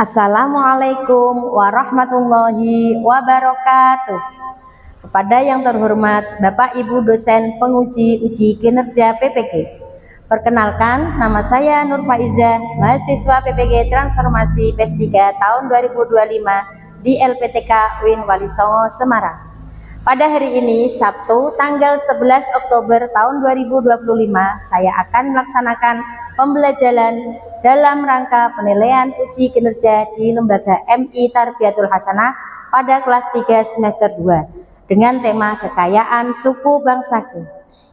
Assalamualaikum warahmatullahi wabarakatuh. Kepada yang terhormat Bapak Ibu dosen penguji uji kinerja PPG. Perkenalkan, nama saya Nur Faiza, mahasiswa PPG Transformasi PES 3 tahun 2025 di LPTK UIN Walisongo, Semarang. Pada hari ini, Sabtu, tanggal 11 Oktober tahun 2025, saya akan melaksanakan pembelajaran dalam rangka penilaian uji kinerja di Lembaga MI Tarbiyatul Hasanah pada kelas 3 semester 2 dengan tema kekayaan suku bangsaku.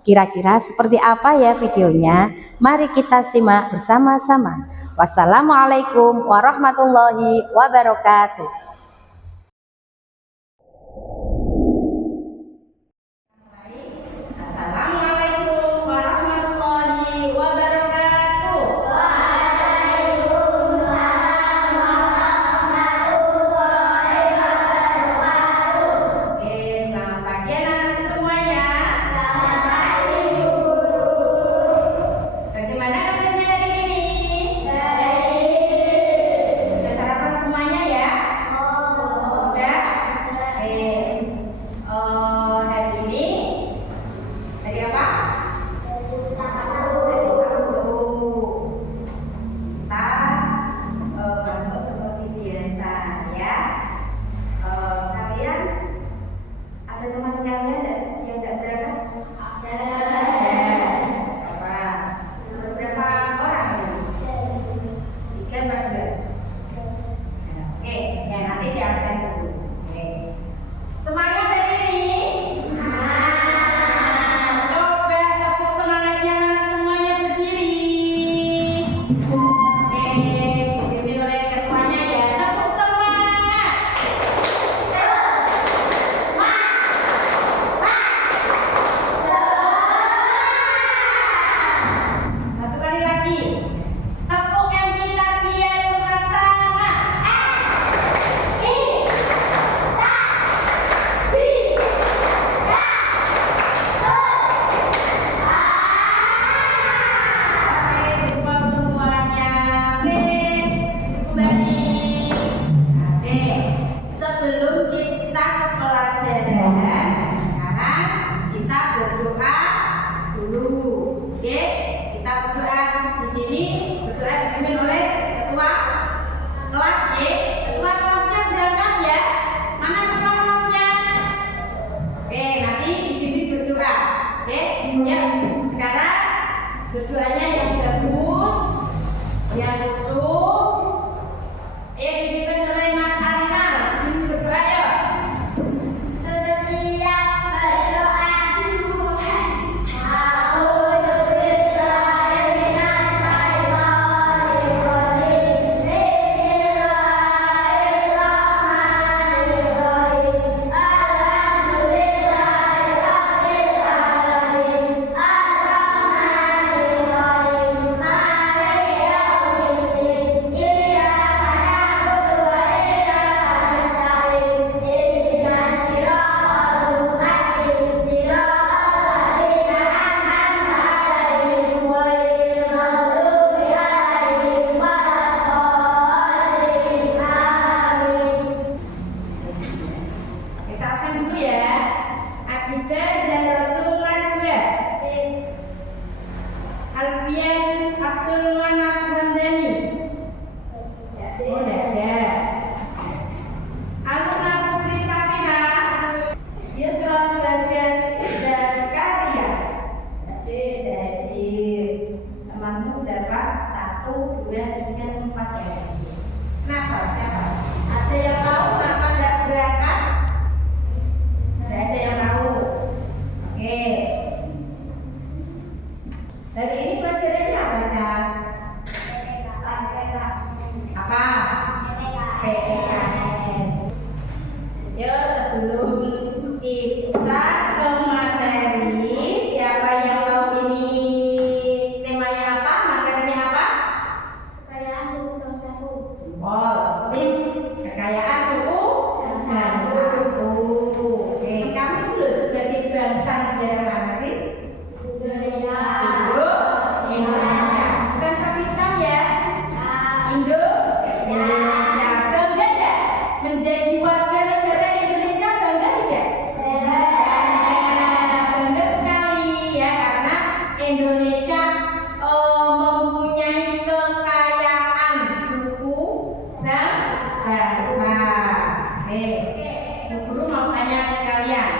Kira-kira seperti apa ya videonya? Mari kita simak bersama-sama. Wassalamualaikum warahmatullahi wabarakatuh. Berdoanya yang bagus, yang khusyuk. Dipimpin oleh Mas Arnal. Ini berdoa ya. Sudah siap berdoa Tuhan. A'udzubillahi minasyaitonir rajim. Bismillahirrahmanirrahim. Alhamdulillahi rabbil alamin. Alfian Abdul Manaf Hamdani. Oh, ada. Aluna Putri Safina. Yusron Bagas dan Karya. Jadi semangat dapat 1, 2, 3, 4 ya. Kenapa? Siapa? Ada yang tahu kenapa tidak berangkat? Tidak ada yang tahu. Oke. Hari ini pelajarannya apa, Cak? tanya ke kalian.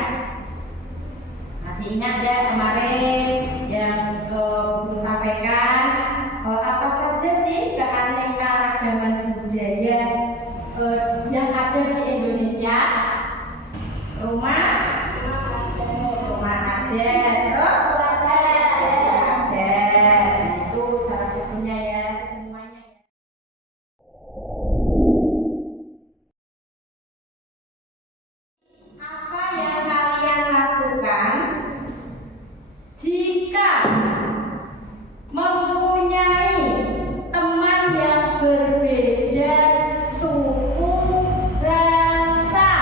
Masih ingat ya kemarin yang Guru sampaikan apa saja sih keanekaragaman budaya yang ada di Indonesia? Rumah ada, terus ada. Itu salah satunya ya, semuanya ya. Apa yang kalian lakukan jika mempunyai teman yang berbeda suku, rasa?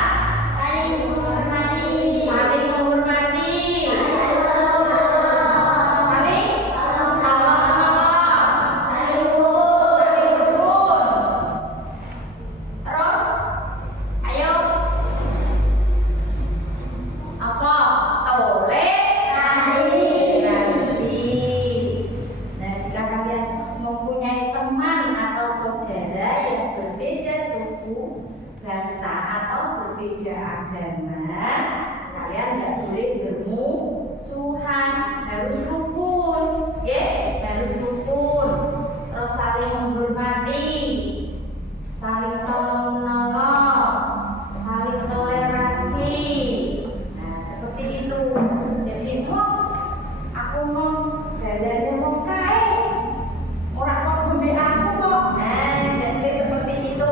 Saling menghormati, saling tolong-menolong, saling rukun. Terus, ayo, apa? Toleransi. Nah, jika kalian mempunyai teman atau saudara yang berbeda suku, bangsa atau berbeda agama, kalian nggak boleh bermusuhan, harus rukun, ya, harus rukun. Terus saling menghormati, saling tolong-menolong, saling toleransi. Nah, seperti itu. Jadi, aku mau dadane mau kae, ora kok gede aku kok. Nah, jadi seperti itu.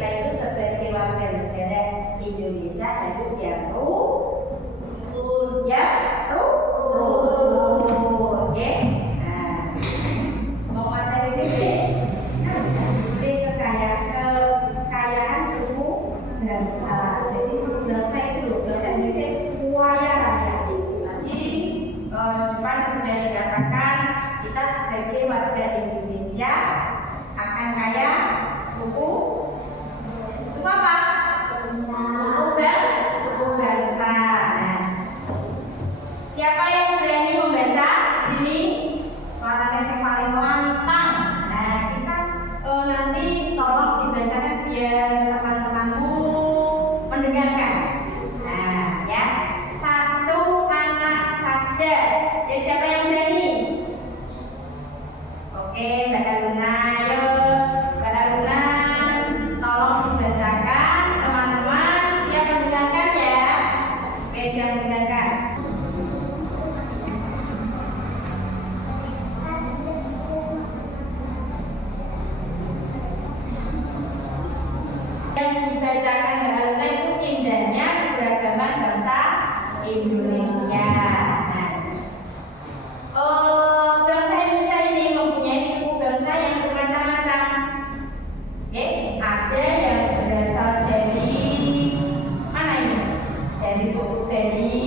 Nah itu sebagai warga negara Indonesia harus yang rukun, ya, rukun. Nah, mau materi gede, kekayaan suku bangsa. Jadi suku bangsa itu loh, bangsa Indonesia kaya raya. Tadi depan sudah dikatakan kita sebagai warga Indonesia akan kaya suku apa? Suku bangsa. Nah, siapa yang berani membaca sini? Suaranya yang paling lantang. Nah, kita nanti tolong dibacakan biar teman-temanmu mendengarkan. Nah, ya, satu anak saja. Ya, siapa yang berani? Oke, Mbak Aluna, ayo, Mbak Aluna, tolong dibacakan, teman-teman. Siap mendengarkan ya? Oke, siap mendengarkan. Yang dibacakan Mbak Aluna itu indahnya keberagaman bangsa Indonesia. Nah, bangsa Indonesia ini mempunyai suku bangsa yang bermacam-macam. Ada yang berasal dari mana ini? Dari suku Bali.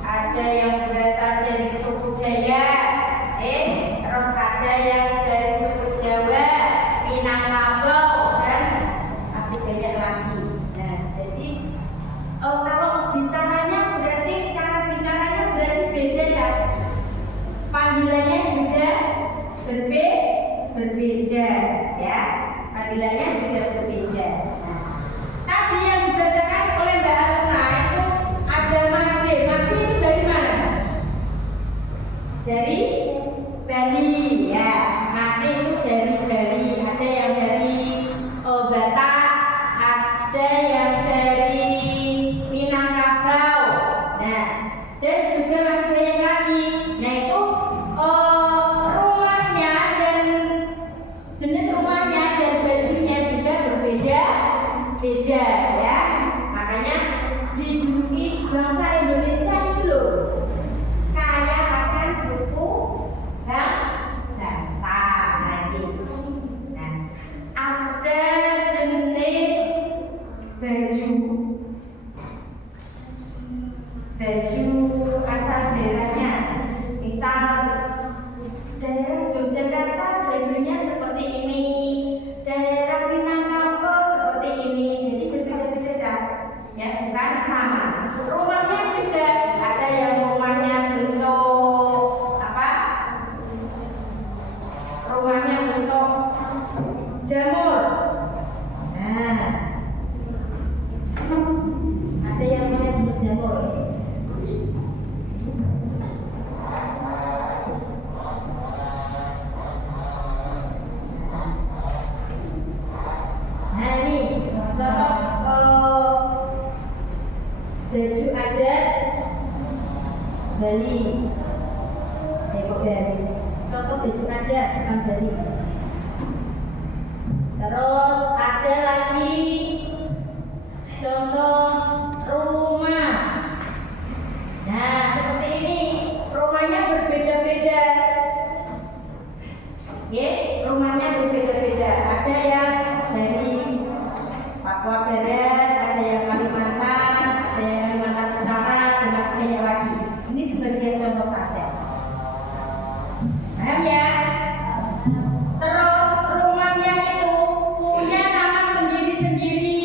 Ada yang berasal dari suku Dayak. Terus ada yang dari suku Jawa, Minangkabau, dan masih banyak lagi. Nah, jadi kalau bicaranya berarti cara bicaranya berarti beda ya. Panggilannya juga berbeda ya. Panggilannya juga berbeda. Nah, tadi yang dibacakan oleh Mbak Aluna itu ada Made. Made itu dari mana? Dari Bali ya. Made itu dari Bali. Ada yang dari Batak, ada yang dari Minangkabau. Nah, dan juga masih banyak lagi. Nah, itu rumahnya dan jenis rumahnya dan bajunya juga berbeda ya. Makanya dijuluki bangsa Indonesia itu loh kaya akan suku dan bangsa. Nah, ada jenis baju asal daerahnya. Misal daerah Yogyakarta bajunya seperti ini, daerah Minangkabau seperti ini. Jadi berbeda-beda ya, bukan sama. Rumahnya juga ada yang rumahnya bentuk apa? Rumahnya bentuk jamur. Nah, ada baju adat Bali. Kok Bali? Contoh baju adat bukan Bali. Terus ada lagi contoh rumah. Nah, seperti ini. Rumahnya berbeda-beda. Oke, rumahnya berbeda-beda. Ada yang dari Papua Barat, ada yang Kalimantan, ada yang Kalimantan Utara, dan masih banyak lagi. Ini sebagai contoh saja. Paham ya? Terus rumahnya itu punya nama sendiri-sendiri.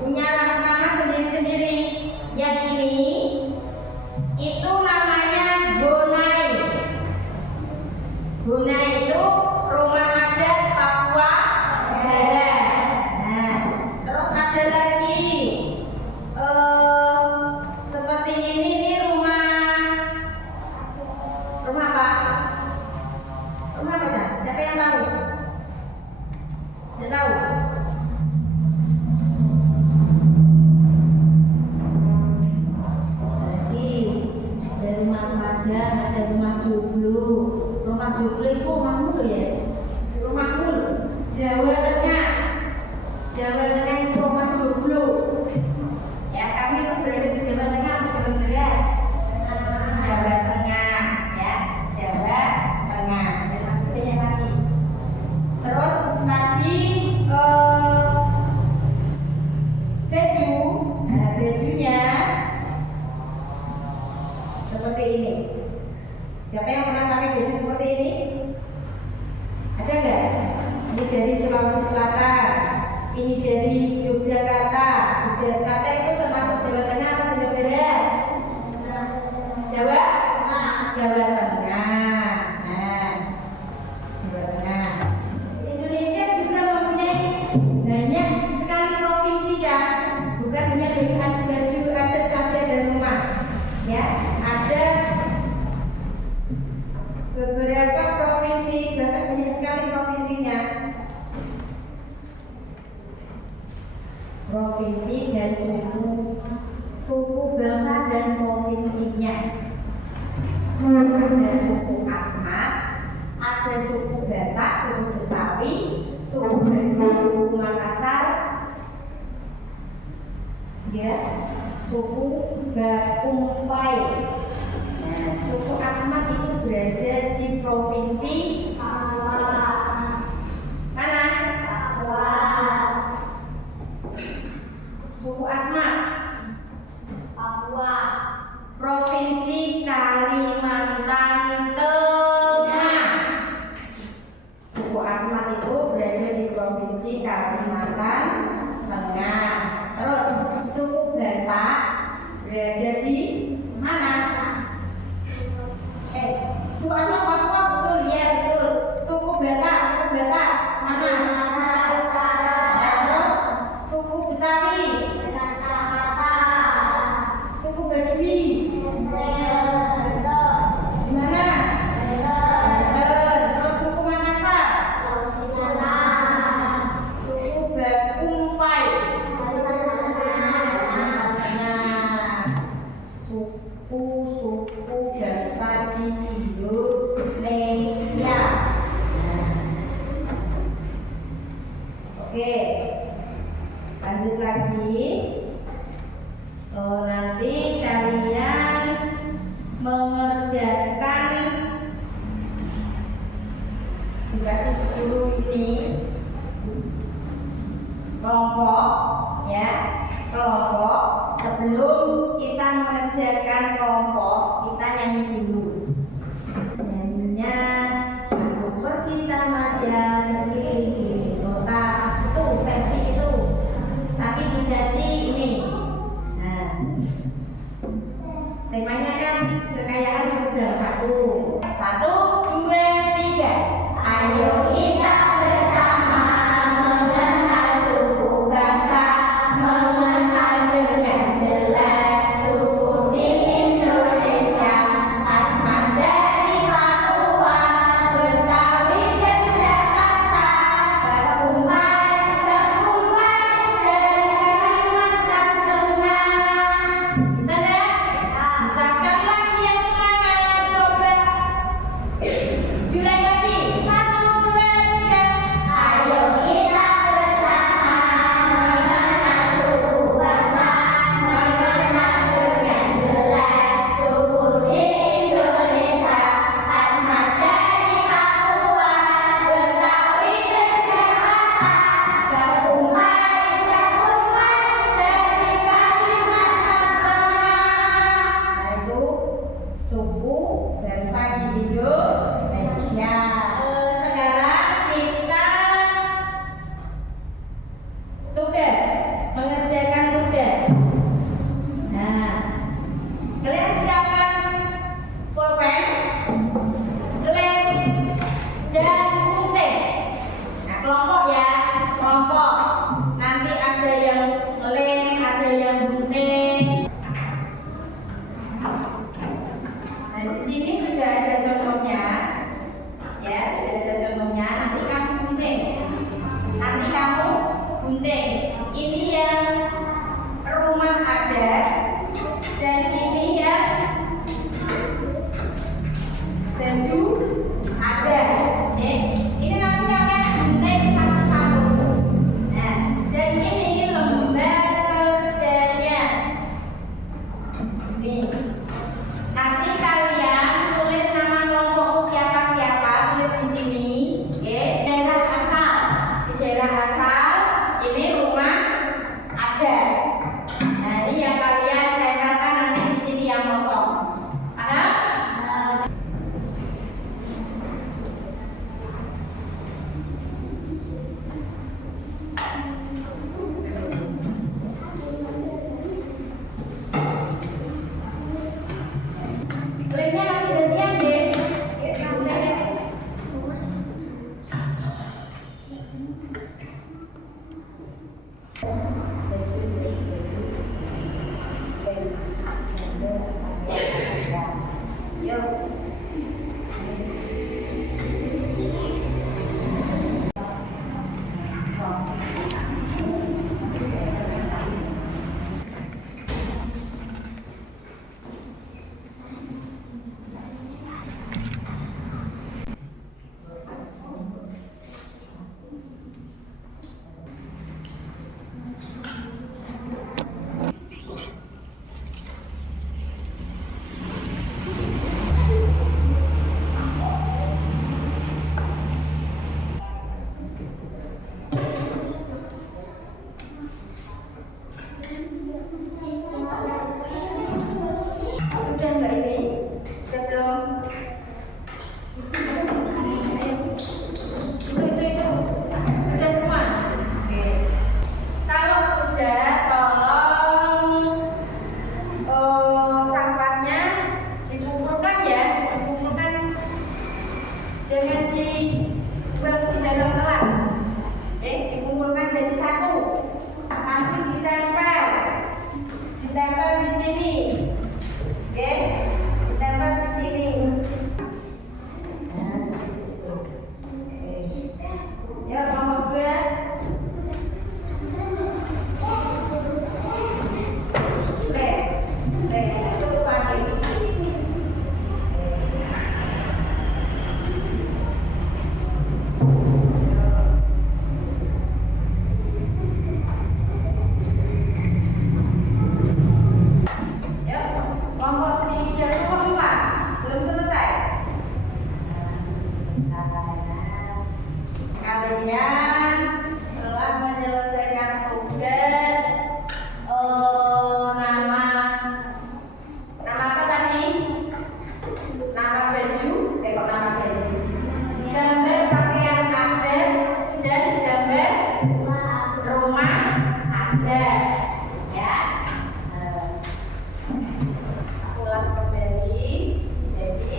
Punya nama sendiri-sendiri. Yang ini itu namanya Gonai. Gonai itu rumah adat Papua Barat. Nah, terus ada lagi seperti ini nih rumah apa? Rumah apa sih? Siapa yang tahu? Tidak tahu? Ada rumah Padang, ada rumah Joglo. Rumah Joglo itu rumahmu loh ya? Rumahmu loh. Jawa Tengah. Jawa Tengah itu rumah Joglo. Ya, kami itu berada di Jawa Tengah atau Jawa Barat? Jawa Tengah, ya. Jawa Tengah. Dan masih banyak lagi. Terus tadi baju. Nah, bajunya seperti ini. Siapa yang pernah pakai baju seperti ini? Ada nggak? Ini dari Sulawesi Selatan. Ini dari Yogyakarta. Yogyakarta itu termasuk Jawa Tengah apa Jawa Barat? Jawa? Jawa Tengah. Nah, Jawa Tengah. Indonesia juga mempunyai banyak sekali provinsi ya. Bukan hanya dari baju adat saja dan rumah. Ya, ada beberapa provinsi, bahkan banyak sekali provinsinya. Provinsi dan suku bangsa dan provinsinya. Ada suku Asmat, ada suku Batak, suku Betawi, suku Betawi, suku Makassar, ya, suku Bakumpai. Nah, suku Asmat itu berada di provinsi mana? Suku Asmat Papua, provinsi Kalimantan Tengah. Suku Asmat itu berada di provinsi Kalimantan Tengah. Terus suku Batak berada di mana? Suku Asmat Papua, betul ya, betul. Suku Batak mana? Ya, terus suku Betawi, suku Baduy di mana? Terus suku Makassar, suku Bakumpai. Nah, suku bangsa di Indonesia. Oke, lanjut lagi. Nanti kalian mengerjakan dikasih guru ini kelompok, ya, kelompok. Sebelum kita mengerjakan kelompok, kita nyanyi dulu. Nyanyinya aku pergi tamasya pergi kota itu versi itu, tapi diganti ini. Nah, temanya kan kekayaan sudah satu, 2, 3. Ayo kita bersama mengenal suku bangsa, mengenal dengan jelas suku di Indonesia. Asmat dari Papua, Yuk. Sudah Mbak ini? Sudah belum? Itu. Sudah semua? Oke. Kalau sudah, tolong sampahnya dikumpulkan ya. Dikumpulkan. Jangan dibuang di dalam kelas. Dikumpulkan jadi satu. Nanti ditempel di sini. Oke, ditempel di sini. Nah, seperti itu. Ya, nomor 2. Itu pakai. Kalian telah menyelesaikan tugas nama apa tadi? Nama baju, kok nama baju? Gambar pakaian ada dan gambar rumah ada, ya. Ulas kembali. Jadi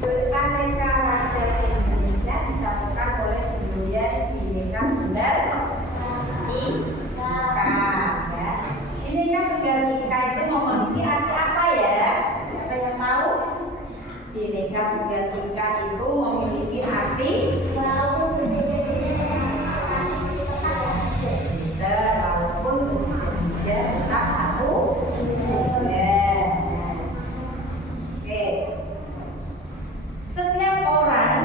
beraneka ragam Indonesia disatukan oleh semboyan Bhinneka Tunggal Ika, ya. Bhinneka Tunggal Ika itu memiliki arti apa ya? Siapa yang tahu? Bhinneka Tunggal Ika itu memiliki arti walaupun Indonesia tetap satu juga. Oke. Setiap orang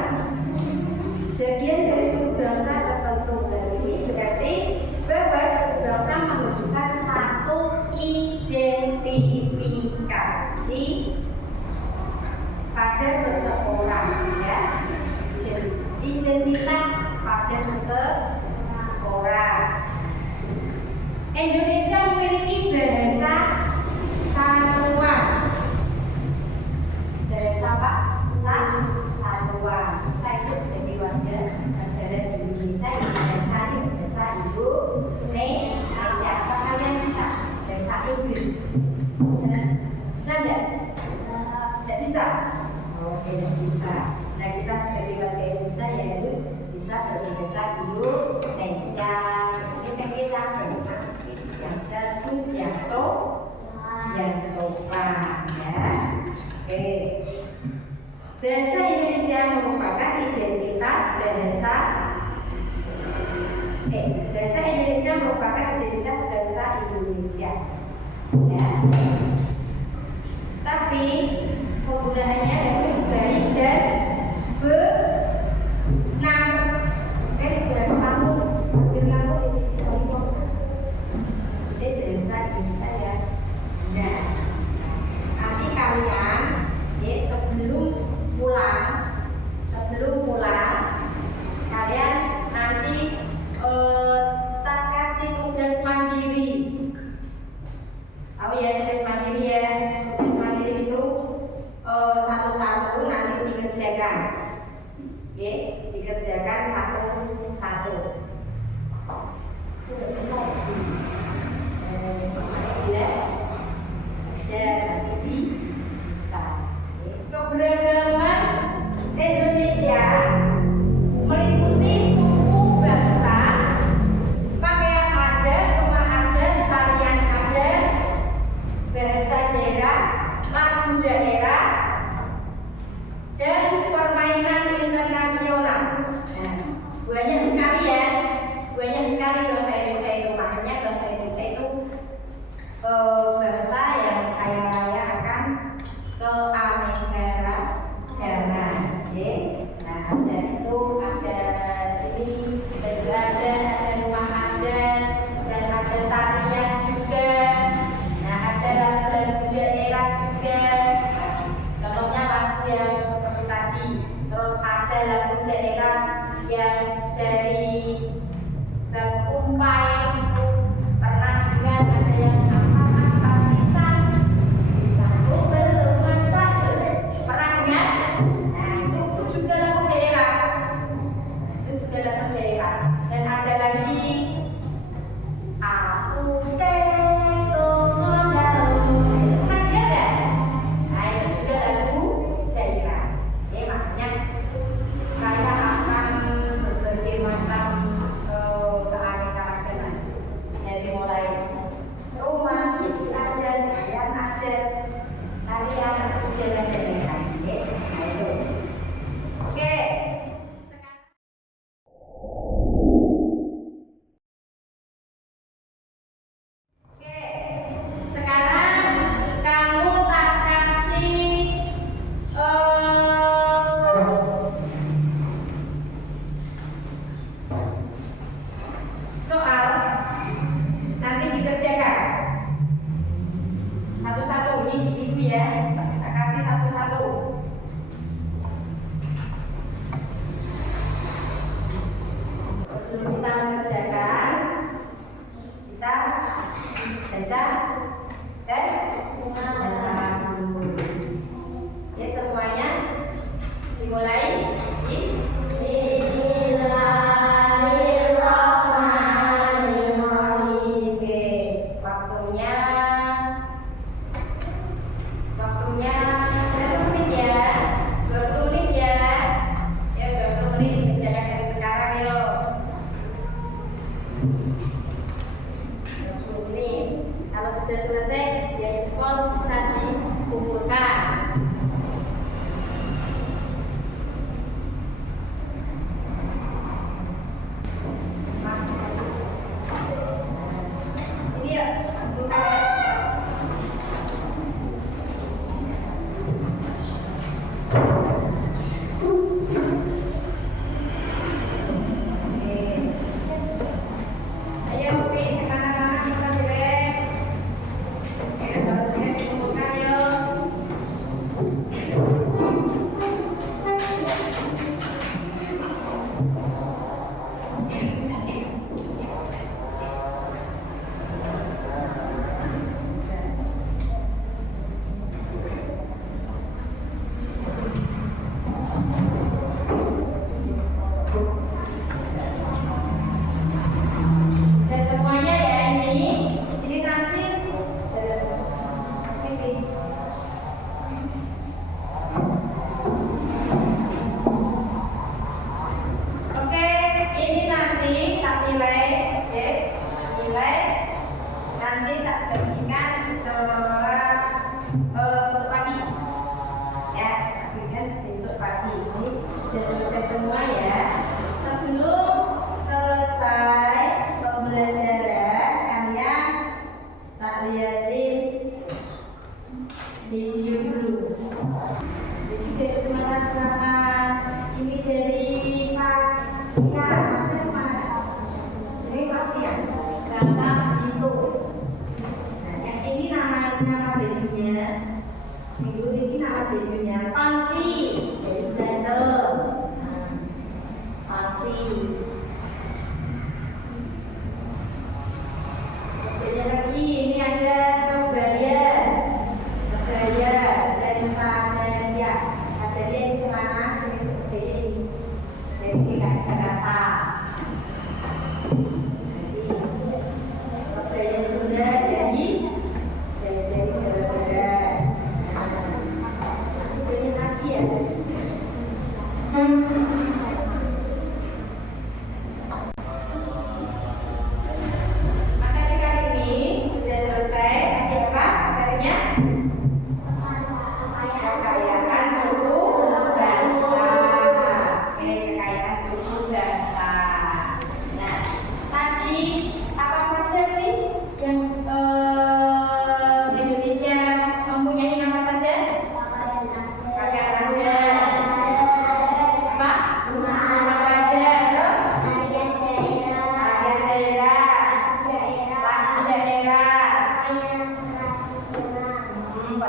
bagian dari suku bangsa tertentu. Ini berarti bahwa suku bangsa menunjukkan satu identifikasi pada seseorang, ya. Identitas pada seseorang. Indonesia memiliki bahasa satuan. Bahasa apa? Satuan. Kita itu sebagai warga negara Indonesia yang bahasa Indonesia. Apa kalian bisa? Bahasa Inggris. Bisa enggak? Tidak bisa? Oke, tidak bisa. Nah, kita sebagai warga Indonesia ya harus bisa berbahasa Indonesia. Yang bagus, yang sopan, ya. Oke. Bahasa Indonesia merupakan identitas bahasa Indonesia merupakan identitas bangsa Indonesia, ya. Tapi penggunaannya harus baik dan benar. Bahasa Indonesia ya. Nah, nanti kalian sebelum pulang kalian nanti tak kasih tugas mandiri. Tahu ya tugas mandiri ya? Tugas mandiri itu satu-satu nanti dikerjakan. Oke, dikerjakan satu-satu. Tidak bisa. Bisa. Keberagaman Indonesia meliputi suku bangsa, pakaian adat, rumah adat, tarian adat, bahasa daerah lagu daerah, dan permainan internasional. Nah, banyak sekali ya, banyak sekali bahasa Indonesia itu. Makanya bahasa Indonesia itu bahasa yang kaya raya akan keanekaragaman. Nah, ada itu, ada ini baju adat, ada rumah adat, dan ada tarian juga. Nah, ada lagu-lagu daerah juga. Nah, contohnya lagu yang seperti tadi. Terus ada lagu daerah yang dari Bang Kumpai itu pernah dengar, ada yang apa pisang itu belum masak, pernah dengar? Nah, itu juga lagu daerah. Itu juga lagu daerah. Dan ada lagi aku setongol daun, itu pernah dengar ya? Nah, itu juga lagu daerah. Makanya kaya akan berbagai macam keanekaragaman. Jadi mulai rumah, baju adat, tarian adat, tarian jalan daerah. Oke. Sekarang kamu tak kasih soal, nanti dikerjakan satu-satu. Ini ibu ya, tak kasih satu-satu. Sebelum kita mengerjakan, kita baca tes dasar dulu. Ya, semuanya dimulai. Bismillahirrahmanirrahim. Oke, waktunya berapa menit ya? 20 menit ya. Ya, 20 menit dikerjakan dari sekarang yuk. 20 menit. Kalau sudah selesai, ya jempol bisa dikumpulkan. Sini ya, kumpulkan. Ayo, Pi, sekarang kita beres. Kalau sudah dikumpulkan yuk. Dan semuanya ya, ini nanti sini. Oke, ini nanti tak nilai, ya, nilai nanti tak bagikan setelah besok pagi, ya, bagikan besok pagi. Ini sudah selesai semua ya. Sebelum selesai pembelajaran, kalian tak lihatin video dulu. Jadi dari semangat ini dari Pasian, maksudnya mana? Jadi Pasian, karena itu. Nah, yang ini nama bajunya, singgung ini nama bajunya Pansi, jadi ganteng. Pansi. Terus lagi ini ada kebaya dan sadaria. Sadaria di sana, sini tuh kebaya ini. Dari DKI Jakarta. Kebaya sudah dari Jawa Barat. Masih banyak lagi ya.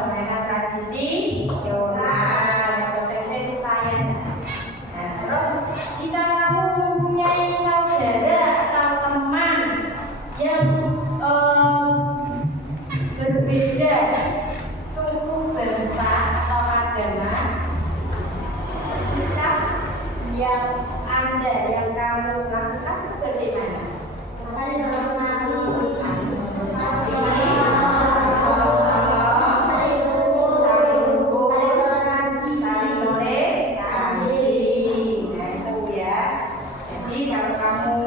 mengenal tradisi Yonan. Konsepnya itu kaya. Nah, terus jika kamu mempunyai saudara atau teman yang berbeda suku, bangsa atau agama, sikap yang yang kamu lakukan itu bagaimana? Saling menghormati, saling menghormati, saling mendukung, saling toleransi. Nah itu ya. Jadi kalau kamu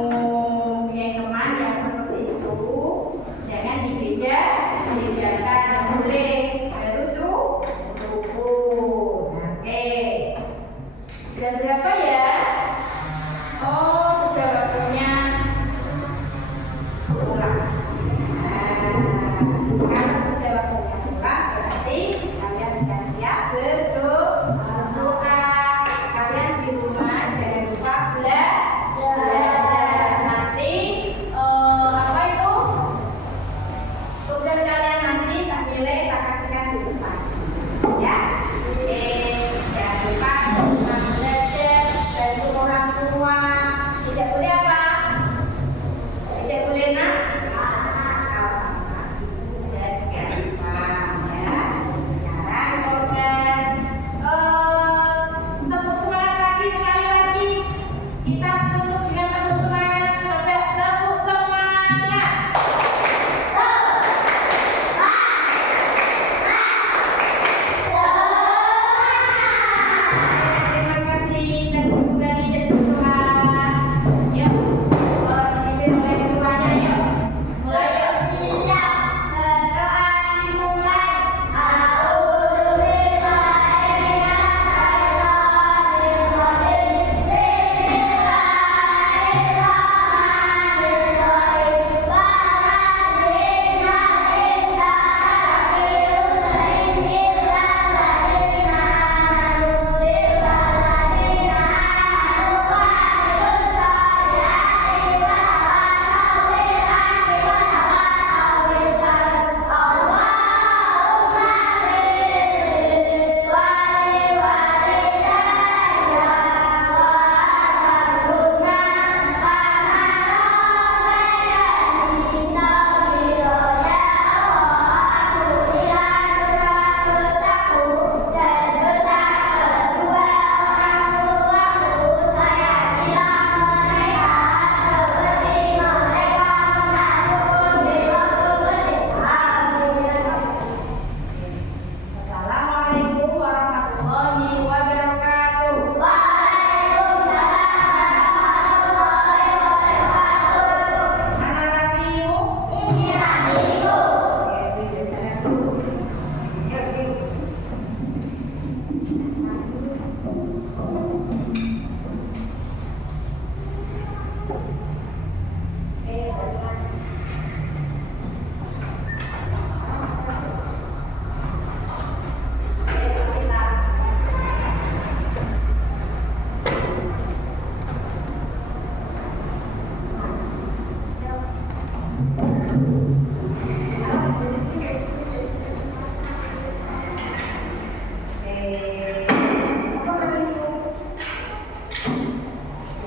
punya teman yang seperti itu, jangan dibedakan, boleh harus rukun. Oke. Jam berapa ya? Oh, sudah waktunya pulang. Kalau sudah waktunya pulang, berarti kalian siap-siap berdoa. Kalian di rumah jangan lupa belajar. Nanti apa itu? Tugas kalian nanti tak pilih, tak kasihkan besok pagi. Ya. Jangan lupa belajar, bantu orang tua. Tidak boleh apa? Tidak boleh nakal sama ibu dan bapak ya. Sekarang coba tepuk semangat lagi sekali lagi. Kita tutup dengan tepuk semangat. Coba tepuk semangat. Terima kasih dan kembali dan berdoa. Yuk, dipimpin oleh ketuanya yuk. Mulai yuk. Assalamualaikum warahmatullahi wabarakatuh. Mana rapimu? Ini rapimu. Oke, di sana dulu. Yuk, yuk.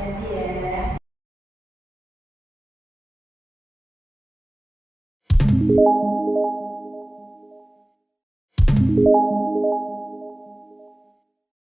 Jadi ya.